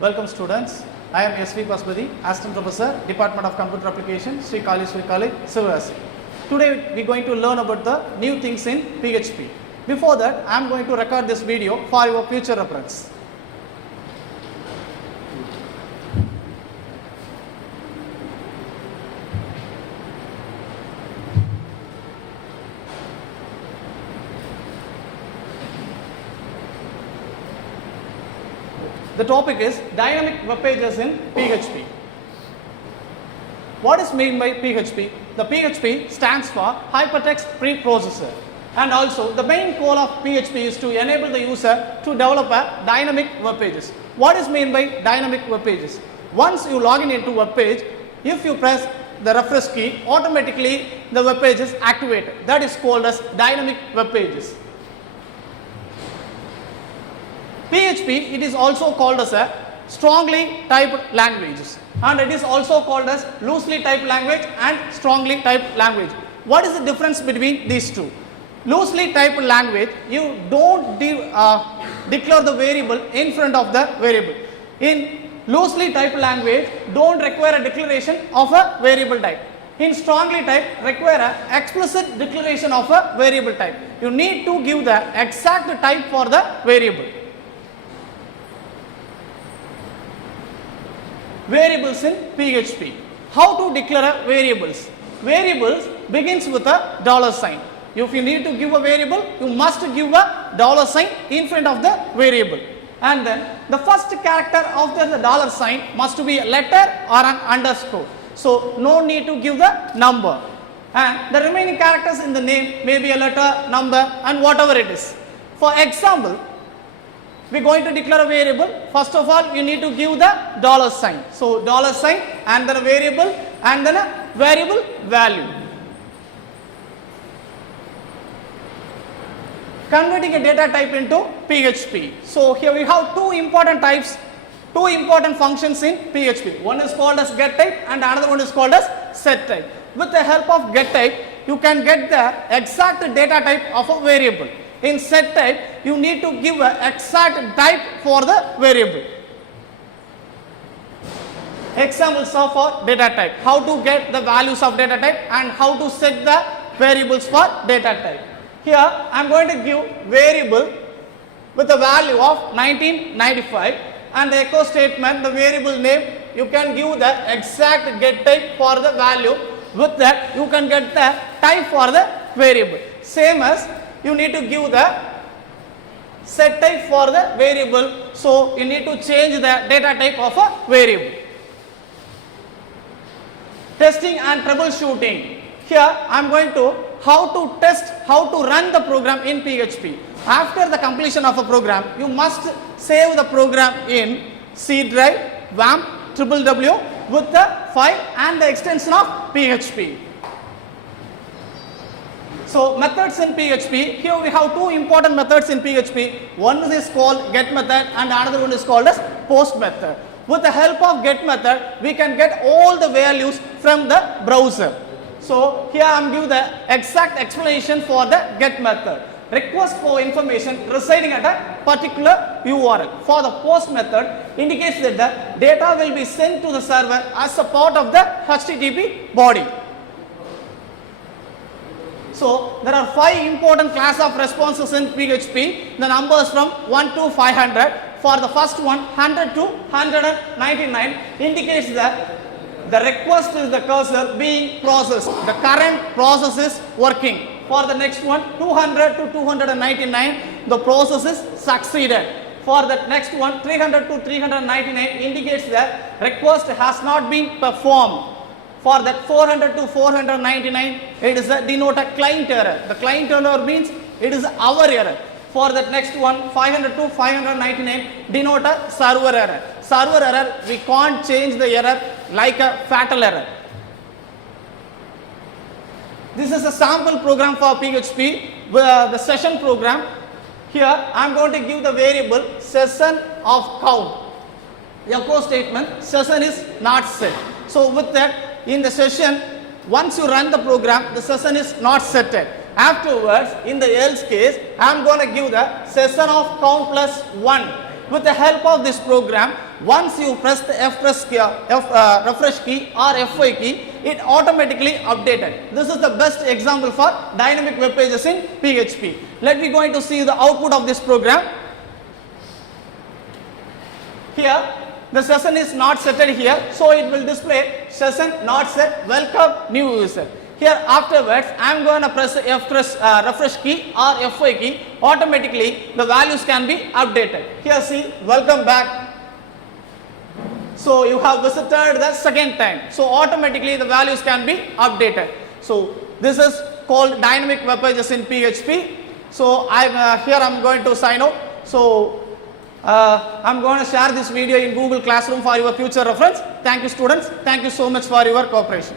Welcome students. I am S.V. Pasupathy, Assistant Professor, Department of Computer Application, Sri Kaliswari College, Sivasari. Today we are going to learn about the new things in PHP. Before that, I am going to record this video for your future reference. The topic is dynamic web pages in PHP. What is meant by PHP? The PHP stands for Hypertext Preprocessor, and also the main goal of PHP is to enable the user to develop a dynamic web pages. What is meant by dynamic web pages? Once you log in into web page, if you press the refresh key, automatically the web page is activated. That is called as dynamic web pages. PHP, it is also called as a strongly typed languages, and it is also called as loosely typed language and strongly typed language. What is the difference between these two? Loosely typed language, you don't declare the variable in front of the variable. In loosely typed language, don't require a declaration of a variable type. In strongly typed, require an explicit declaration of a variable type. You need to give the exact type for the variable. Variables in PHP. How to declare variables? Variables begins with a dollar sign. If you need to give a variable, you must give a dollar sign in front of the variable. And then the first character of the dollar sign must be a letter or an underscore. So no need to give the number. And the remaining characters in the name may be a letter, number, and whatever it is. For example, we are going to declare a variable. First of all, you need to give the dollar sign. So dollar sign and then a variable and then a variable value. Converting a data type into PHP. So here we have two important types, two important functions in PHP. One is called as get type and another one is called as set type. With the help of get type, you can get the exact data type of a variable. In set type, you need to give an exact type for the variable. Examples of data type. How to get the values of data type and how to set the variables for data type. Here, I am going to give variable with a value of 1995 and the echo statement, the variable name, you can give the exact get type for the value. With that, you can get the type for the variable. Same as you need to give the set type for the variable, so you need to change the data type of a variable. Testing and troubleshooting. Here I am going to how to test, how to run the program in PHP. After the completion of a program, you must save the program in C drive, WAMP, www with the file and the extension of PHP. So methods in PHP, here we have two important methods in PHP. One is called get method and another one is called as post method. With the help of get method, we can get all the values from the browser. So here I am giving the exact explanation for the get method. Request for information residing at a particular URL. For the post method, indicates that the data will be sent to the server as a part of the HTTP body. So there are 5 important class of responses in PHP. The numbers from 1 to 500. For the first one, 100 to 199 indicates that the request is the cursor being processed. The current process is working. For the next one, 200 to 299, the process is succeeded. For the next one, 300 to 399 indicates that request has not been performed. For that 400 to 499, it is a denote a client error. The client error means it is our error. For that next one, 500 to 599, denote a server error. Server error, we can't change the error like a fatal error. This is a sample program for PHP, the session program. Here, I am going to give the variable session of count. Echo statement, session is not set. So with that, in the session, once you run the program, the session is not set. Afterwards, in the else case, I am going to give the session of count plus 1. With the help of this program, once you press the refresh key or F5 key, it automatically updated. This is the best example for dynamic web pages in PHP. Let me going to see the output of this program. Here, the session is not set here, so it will display session not set, welcome new user. Here afterwards, I am going to press the refresh key or F5 key, automatically the values can be updated. Here see, welcome back. So you have visited the second time, so automatically the values can be updated. So this is called dynamic web pages in PHP. So here I am going to sign out. So I am going to share this video in Google Classroom for your future reference. Thank you students. Thank you so much for your cooperation.